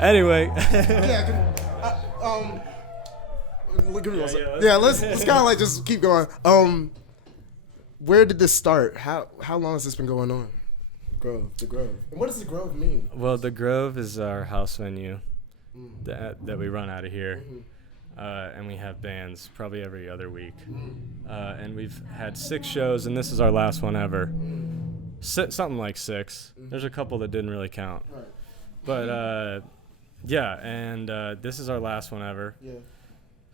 Anyway. Look at me. Yeah, let's kind of like just keep going. Where did this start? How long has this been going on? The Grove. And what does the Grove mean? Well, the Grove is our house venue that we run out of here. And we have bands probably every other week. And we've had 6 shows, and this is our last one ever. Something like 6. There's a couple that didn't really count. Right. But, yeah, and this is our last one ever. Yeah.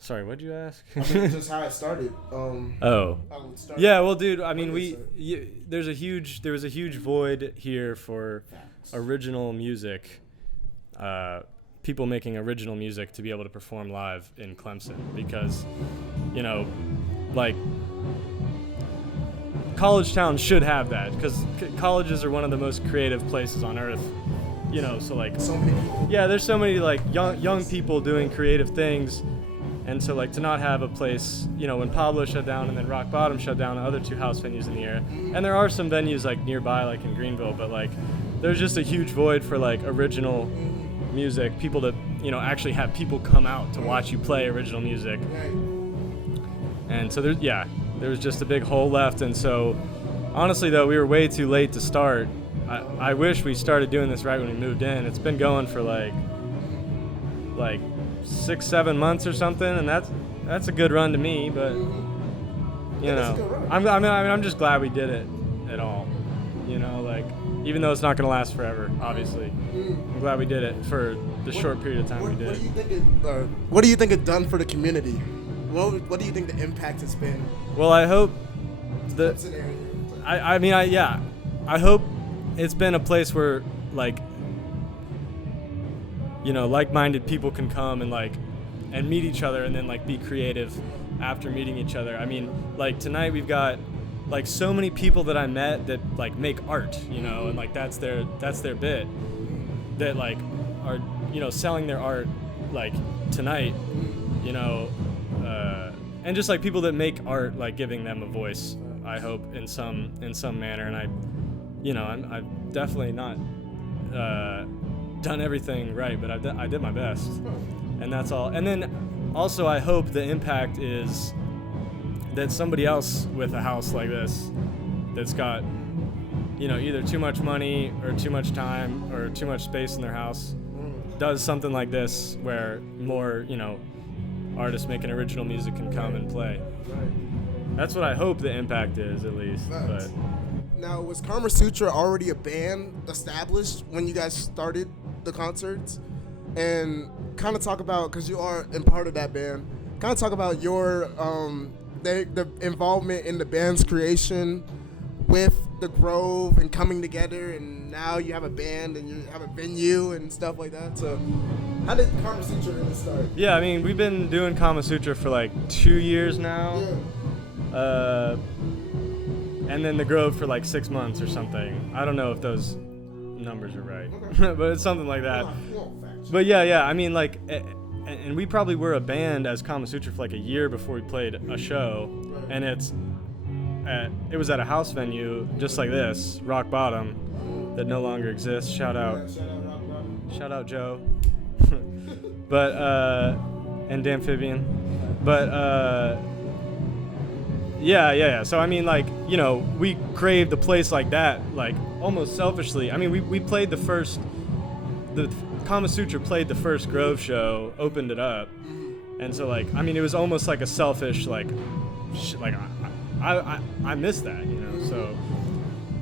Sorry, what'd you ask? I mean, just how it started. Yeah, well, dude, I mean, there was a huge void here for original music, people making original music to be able to perform live in Clemson because, you know, like, college towns should have that because colleges are one of the most creative places on earth, you know, so like, So many people. yeah, there's so many like young people doing creative things. And so, like, to not have a place, you know, when Pablo shut down and then Rock Bottom shut down, the other 2 house venues in the area. And there are some venues, like, nearby, like in Greenville, but, like, there's just a huge void for, like, original music, people to, you know, actually have people come out to watch you play original music. And so, there was just a big hole left. And so, honestly, though, we were way too late to start. I wish we started doing this right when we moved in. It's been going for, like 6-7 months or something, and that's a good run to me. But you know, I'm just glad we did it at all. You know, like, even though it's not going to last forever, obviously, I'm glad we did it for the short period of time we did. What do you think it done for the community? What do you think the impact has been? Well, I hope that I hope it's been a place where, like, you know, like-minded people can come and meet each other and then, like, be creative after meeting each other. I mean, like, tonight we've got, like, so many people that I met that, like, make art, you know, and, like, that's their bit, that, like, are, you know, selling their art, like, tonight, you know, and just, like, people that make art, like, giving them a voice, I hope, in some manner. And I've definitely not done everything right, but I did my best, and that's all. And then also I hope the impact is that somebody else with a house like this that's got, you know, either too much money or too much time or too much space in their house does something like this where more, you know, artists making original music can come and play. That's what I hope the impact is, at least. But now, was Karma Sutra already a band established when you guys started the concerts? And kind of talk about, because you are in part of that band, kind of talk about your the involvement in the band's creation with the Grove and coming together, and now you have a band and you have a venue and stuff like that. So how did Karma Sutra really start? Yeah, I mean, we've been doing Kama Sutra for like 2 years now. Yeah. And then the Grove for like 6 months or something. I don't know if those numbers are right, but it's something like that. But yeah, I mean, like, and we probably were a band as Kama Sutra for like a year before we played a show, and it was at a house venue just like this, Rock Bottom, that no longer exists. Shout out Joe, but and Amphibian, but yeah. So I mean, like, you know, we craved a place like that, like almost selfishly. I mean, we played the Kama Sutra played the first Grove show, opened it up, and so, like, I mean, it was almost like a selfish, like I miss that, you know. So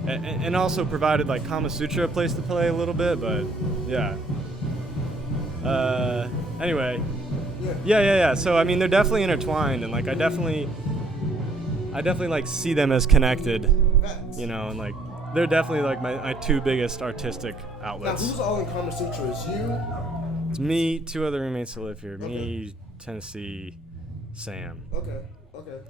and also provided like Kama Sutra a place to play a little bit, but yeah. Anyway, yeah. So I mean, they're definitely intertwined, and like I definitely like see them as connected, you know, and like they're definitely like my 2 biggest artistic outlets. Now, who's all in Karma Sutra? Is you? It's me, 2 other roommates that live here. Okay. Me, Tennessee, Sam. Okay.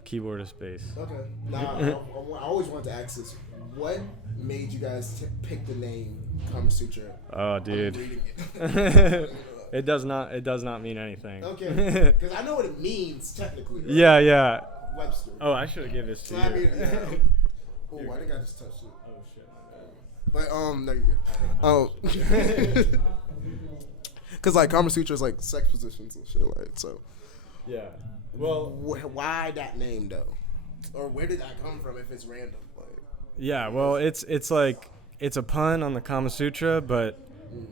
Keyboardist, bass. Okay. Now, I always wanted to ask this. What made you guys pick the name Karma Sutra? Oh, dude. I'm reading it. It does not mean anything. Okay. Because I know what it means technically. Right? Yeah. Webster. Oh, I should have given this to you. I mean, yeah. Oh, I think I just touched it. Oh shit, my bad. But no, you're good. Because like Kama Sutra is like sex positions and shit, like so. Yeah. Well, why that name though, or where did that come from? If it's random, like. Yeah. Well, it's like it's a pun on the Kama Sutra, but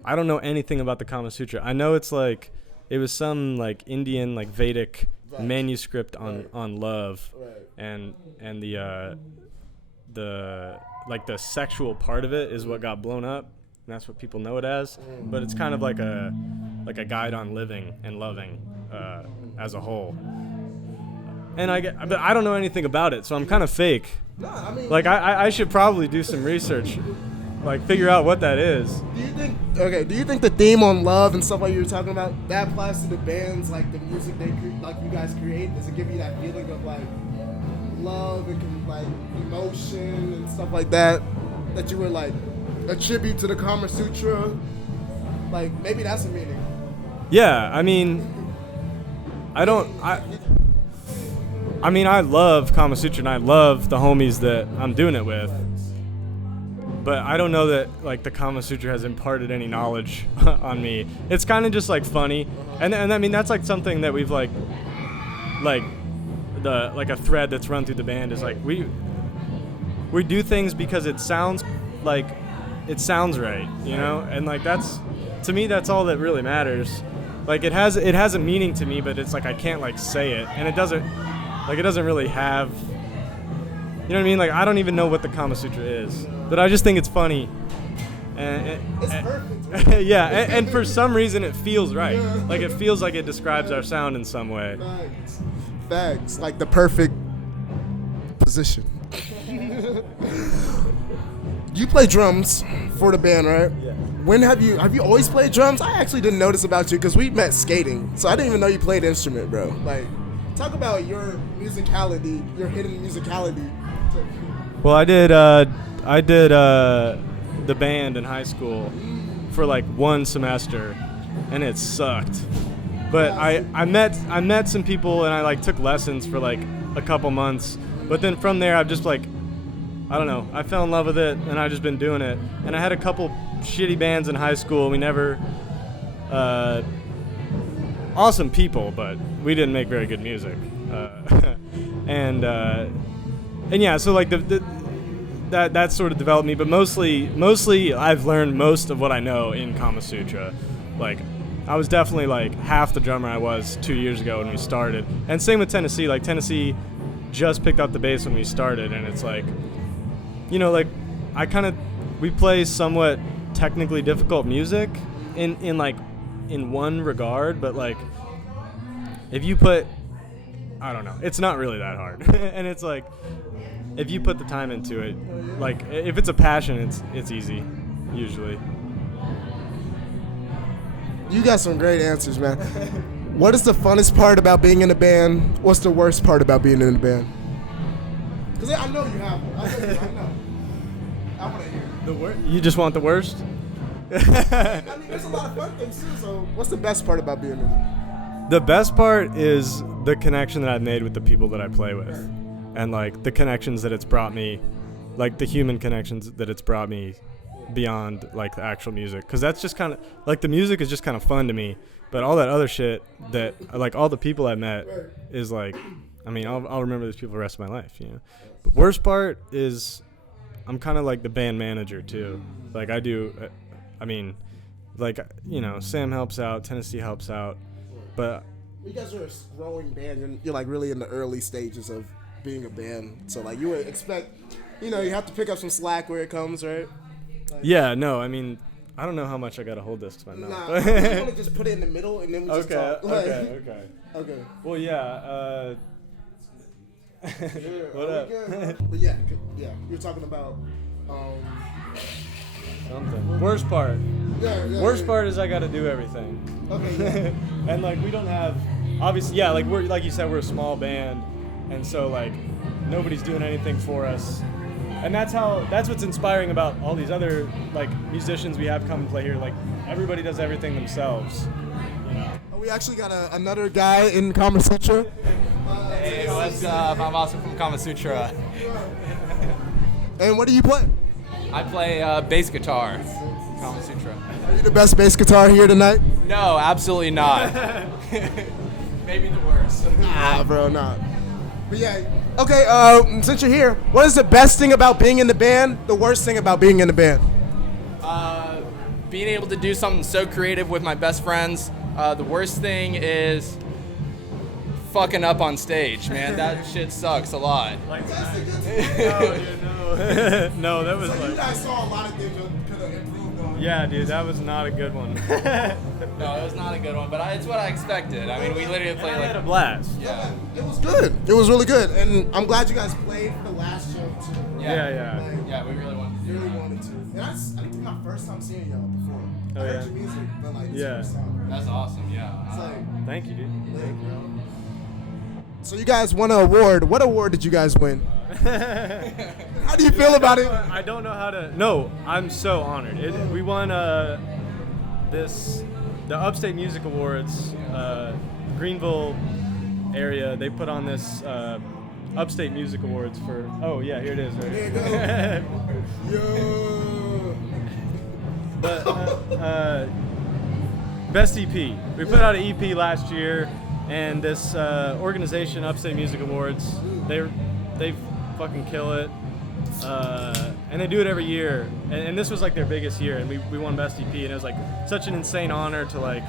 I don't know anything about the Kama Sutra. I know it's like it was some like Indian like Vedic manuscript on love, and the like the sexual part of it is what got blown up, and that's what people know it as. But it's kind of like a guide on living and loving as a whole. And but I don't know anything about it, so I'm kind of fake. No, I mean, like I should probably do some research, like figure out what that is. Do you think the theme on love and stuff like you were talking about that applies to the bands, like the music like you guys create? Does it give you that feeling of like love and like emotion and stuff like that you would like attribute to the Kama Sutra? Like maybe that's a meaning. Yeah, I mean, I love Kama Sutra and I love the homies that I'm doing it with. But I don't know that like the Kama Sutra has imparted any knowledge on me. It's kind of just like funny, and I mean that's like something that we've like a thread that's run through the band is like we do things because it sounds right, you know, and like that's to me that's all that really matters. Like it has a meaning to me, but it's like I can't like say it, and it doesn't really have. You know what I mean? Like, I don't even know what the Kama Sutra is, but I just think it's funny. It's perfect. Yeah, and for some reason it feels right. Like, it feels like it describes our sound in some way. Facts. Like the perfect position. You play drums for the band, right? Yeah. When have you always played drums? I actually didn't notice about you because we met skating, so I didn't even know you played an instrument, bro. Like, talk about your musicality, your hidden musicality. Well, I did the band in high school for like one semester, and it sucked. But I met some people, and I like took lessons for like a couple months. But then from there, I've just like, I don't know, I fell in love with it, and I've just been doing it. And I had a couple shitty bands in high school. We never, awesome people, but we didn't make very good music. And yeah, so like that sort of developed me, but mostly I've learned most of what I know in Kama Sutra. Like, I was definitely like half the drummer I was 2 years ago when we started, and same with Tennessee. Like Tennessee just picked up the bass when we started, and it's like, you know, like we play somewhat technically difficult music in one regard, but like if you put, I don't know, it's not really that hard. And it's like if you put the time into it, like if it's a passion, it's easy usually. You got some great answers, man. What is the funnest part about being in a band? What's the worst part about being in a band? Because I know you have one. I know. I want to hear it. The worst? You just want the worst? I mean, there's a lot of fun things too, so what's the best part about being in it? The best part is the connection that I've made with the people that I play with. And like the connections that it's brought me, like the human connections that it's brought me beyond like the actual music. Because that's just kind of, like the music is just kind of fun to me. But all that other shit that, like all the people I met is like, I mean, I'll remember these people the rest of my life, you know. But worst part is I'm kind of like the band manager too. Like I do, I mean, like, you know, Sam helps out, Tennessee helps out. But you guys are a growing band. You're like really in the early stages of being a band. So like you would expect, you know, you have to pick up some slack where it comes, right? Like, yeah, no, I mean, I don't know how much I gotta hold this to my mouth. Nah, I want to just put it in the middle and then we just talk. Like, okay. Well, yeah. What up? But yeah, you're talking about something. Worst part. Worst part is I gotta do everything. Okay. Yeah. And like we don't have, obviously, yeah, like we're, like you said, we're a small band, and so like nobody's doing anything for us. And that's what's inspiring about all these other like musicians we have come and play here. Like everybody does everything themselves. You know? We actually got another guy in Kama Sutra. Hey, what's up? I'm also from Kama Sutra. And what do you play? I play bass guitar. Kama Sutra. Are you the best bass guitar here tonight? No, absolutely not. Maybe the worst. Nah, bro, nah. But yeah, okay, since you're here, what is the best thing about being in the band, the worst thing about being in the band? Being able to do something so creative with my best friends. The worst thing is fucking up on stage, man. That shit sucks a lot. Like, That's a good no, dude, no. No, that was So you like, guys saw a lot of things you could have improved on. yeah, dude, that was not a good one. No, it was not a good one, but it's what I expected. I mean, we literally I played had a like, blast. yeah, It was good. It was really good, and I'm glad you guys played for the last show too. Yeah. Like, yeah. We really wanted to do really that. wanted to. And I think it's my first time seeing y'all before. Oh, I heard yeah. your music, but like it's Yeah. your first time. That's awesome. Yeah. It's like Thank you, dude. lit, bro. So you guys won an award. What award did you guys win? How do you feel about it? I don't know how to. No, I'm so honored. We won the Upstate Music Awards, Greenville area. They put on this Upstate Music Awards for. Oh yeah, here it is. Right There you go. Yo. But best EP. We put out an EP last year, and this organization, Upstate Music Awards, they fucking kill it, and they do it every year. And this was like their biggest year, and we won best EP, and it was like such an insane honor to like,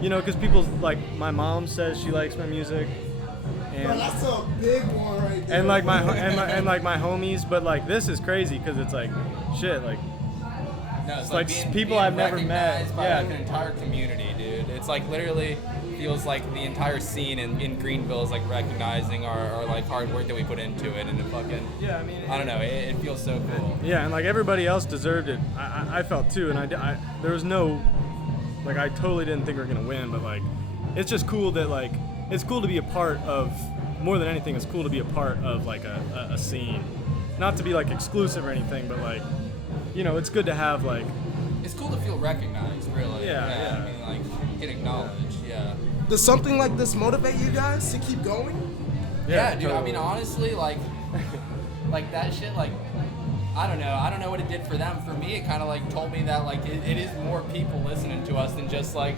you know, because people like my mom says she likes my music, Bro, and that's a big one right there. and like my homies, but like this is crazy because it's like shit like. No, it's like being, people being I've never met, recognized by yeah. like an entire community, dude. It's like literally feels like the entire scene in Greenville is like recognizing our like hard work that we put into it, and it fucking Yeah, I mean, I don't know, it feels so cool. yeah, and like everybody else deserved it. I felt too, and I there was no, like I totally didn't think we were gonna win, but like it's just cool that like it's cool to be a part of, more than anything, it's cool to be a part of like a scene, not to be like exclusive or anything, but like, you know, it's good to have like. It's cool to feel recognized, really. Yeah. I mean, like get acknowledged. Yeah. Does something like this motivate you guys to keep going? Yeah, dude. I totally. mean, honestly, like that shit, like. I don't know what it did for them. For me, it kind of like told me that like it is more people listening to us than just like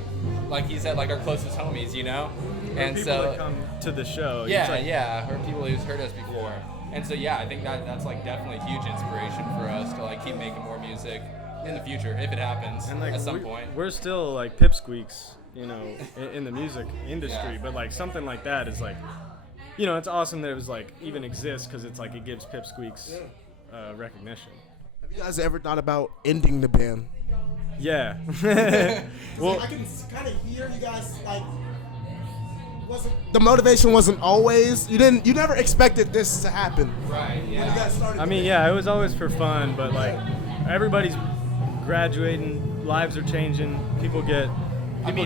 he said, like our closest homies, you know. And people so that come to the show. yeah, it's like, yeah, or people who's heard us before. And so yeah, I think that's like definitely a huge inspiration for us to like keep making more music in the future if it happens And like at some point. we're still like pipsqueaks, you know, in the music industry. Yeah. But like something like that is like, you know, it's awesome that it was like even exists because it's like it gives pipsqueaks recognition. Have you guys ever thought about ending the band? Yeah. Well, I can kind of hear you guys like. The motivation wasn't always. You never expected this to happen. Right. When you Yeah. guys started. I mean, yeah, it was always for fun, but like everybody's graduating, lives are changing, people get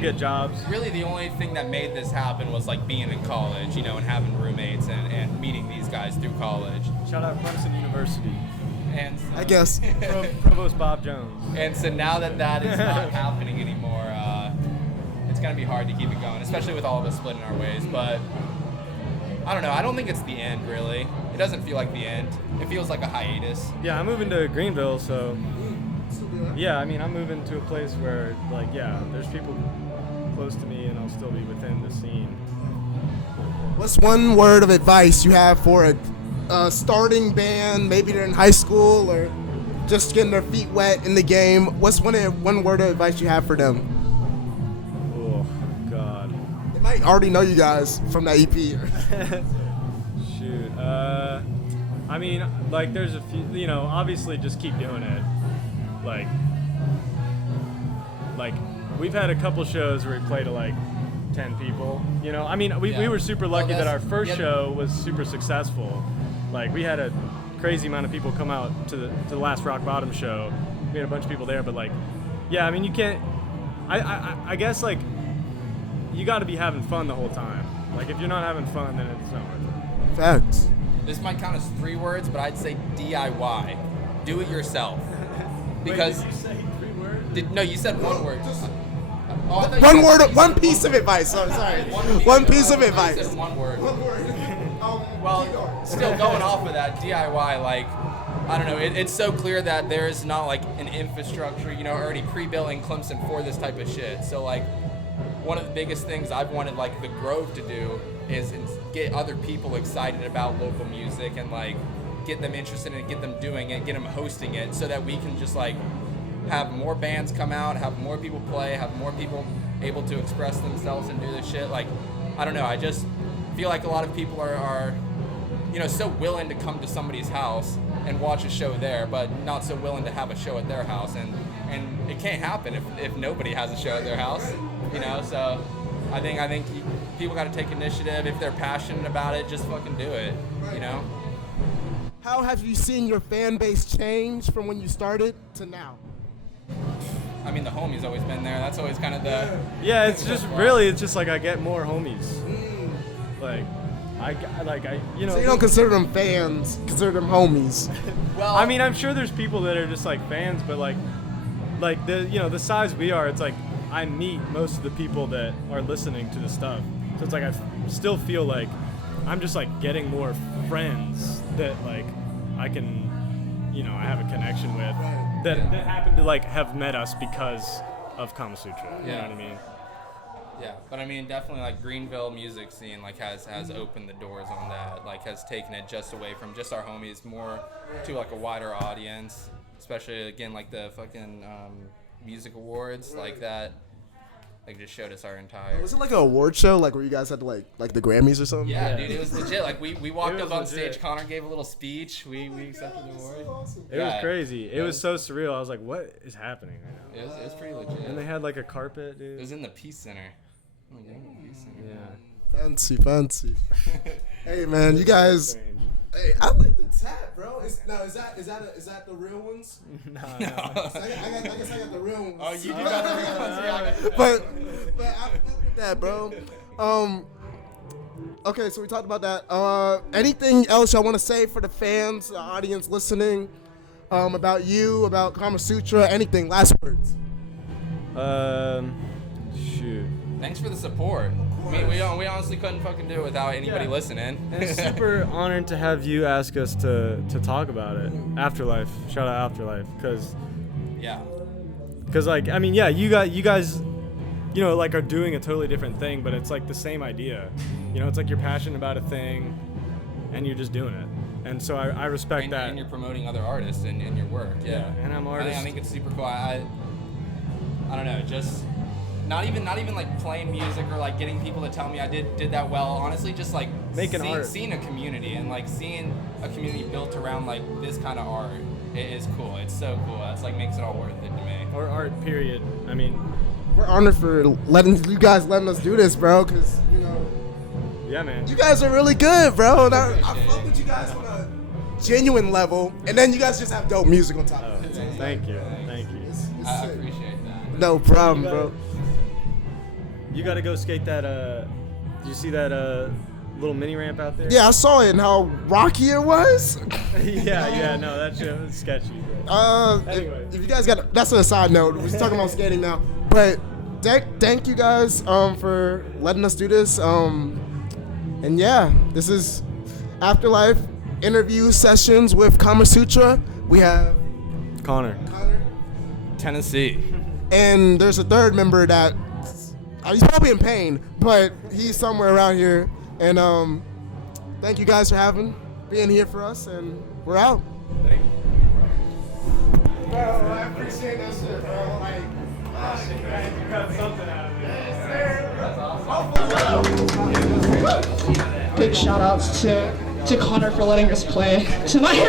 get jobs. Really, the only thing that made this happen was like being in college, you know, and having roommates and meeting these guys through college. Shout out Clemson University. And so, I guess. Provost Bob Jones. And so now that is not happening anymore, it's gonna be hard to keep it going, especially with all of us splitting our ways. But I don't know. I don't think it's the end, really. It doesn't feel like the end. It feels like a hiatus. Yeah, I'm moving to Greenville, so yeah, I mean, I'm moving to a place where, like, yeah, there's people close to me, and I'll still be within the scene. What's one word of advice you have for a starting band? Maybe they're in high school or just getting their feet wet in the game. What's one word of advice you have for them? Oh, God. They might already know you guys from that EP. Shoot. I mean, like, there's a few, you know, obviously just keep doing it. Like, we've had a couple shows where we played to, like, 10 people, you know? I mean, we were super lucky that our first show was super successful. Like, we had a crazy amount of people come out to the last Rock Bottom show. We had a bunch of people there, but, like, yeah, I mean, you can't, I guess, like, you got to be having fun the whole time. Like, if you're not having fun, then it's not worth it. Facts. This might count as 3 words, but I'd say DIY. Do it yourself. Because Wait, did you say 3 words? no, you said 1 word. Oh, I thought you One said word, three. one piece of advice. Oh, sorry. One piece of I advice. said 1 word. One word. Well, still going off of that DIY, like I don't know. It's so clear that there is not like an infrastructure, you know, already pre-built in Clemson for this type of shit. So like, one of the biggest things I've wanted like the Grove to do is get other people excited about local music and like get them interested in it, get them doing it, get them hosting it, so that we can just like have more bands come out, have more people play, have more people able to express themselves and do this shit. Like, I don't know. I just feel like a lot of people are you know, so willing to come to somebody's house and watch a show there, but not so willing to have a show at their house, and it can't happen if nobody has a show at their house, you know. So I think people got to take initiative. If they're passionate about it, just fucking do it, you know. How have you seen your fan base change from when you started to now? I mean, the homie's always been there. That's always kind of the... Yeah, it's just really, it's just like I get more homies. Like, you know. So you don't consider them fans, consider them homies. Well, I mean, I'm sure there's people that are just like fans, but like the, you know, the size we are, it's like I meet most of the people that are listening to the stuff. So it's like I still feel like I'm just like getting more friends that like I can, you know, I have a connection with that happen to like have met us because of Kama Sutra. You know what I mean? Yeah, but I mean, definitely like Greenville music scene like has opened the doors on that, like has taken it just away from just our homies more to like a wider audience, especially again like the fucking music awards like that. Like just showed us our entire. Was it like an award show, like where you guys had to like the Grammys or something? Yeah, dude, it was legit. Like we walked up on legit. stage, Connor gave a little speech, we accepted the award. It was crazy. It was so surreal. I was like, what is happening right now? It was pretty legit. And they had like a carpet, dude. It was in the Peace Center. Oh, yeah, the Peace Center. Yeah. Fancy. Hey man, you guys. Hey, I like the tap, bro. Is that the real ones? No. I guess I got the real ones. Oh, you do got the real ones. Yeah, I got the but I fuck with that, bro. Okay, so we talked about that. Anything else y'all want to say for the fans, the audience listening, about you, about Kama Sutra, anything? Last words. Shoot. Thanks for the support. I mean, we honestly couldn't fucking do it without anybody listening. And it's super honored to have you ask us to talk about it. Afterlife. Shout out Afterlife. Because like, I mean, yeah, you guys, you know, like are doing a totally different thing, but it's like the same idea. You know, it's like you're passionate about a thing and you're just doing it. And so I respect that. And you're promoting other artists in your work. Yeah. And I'm artist. I think it's super cool. I don't know, just not even like playing music or like getting people to tell me I did that well. Honestly, just like seeing a community and like seeing a community built around like this kind of art. It is cool. It's so cool. It's like makes it all worth it to me. Or art, period. I mean, we're honored for letting us do this, bro. Cause you know, yeah, man. You guys are really good, bro. And I fuck with you guys on a genuine level, and then you guys just have dope music on top of it. Thank you. I appreciate that. No problem, bro. You gotta go skate that. Did you see that little mini ramp out there? Yeah, I saw it and how rocky it was. yeah. No, that shit was sketchy. Anyway, if you guys got, that's a side note. We're talking about skating now, but thank you guys for letting us do this. And yeah, this is Afterlife interview sessions with Kama Sutra. We have Connor. Tennessee. And there's a third member that he's probably in pain, but he's somewhere around here. And thank you guys for being here for us, and we're out. Thank you. Bro, I appreciate that shit, bro. Like, You got something out of it. Big shout outs to Connor for letting us play tonight.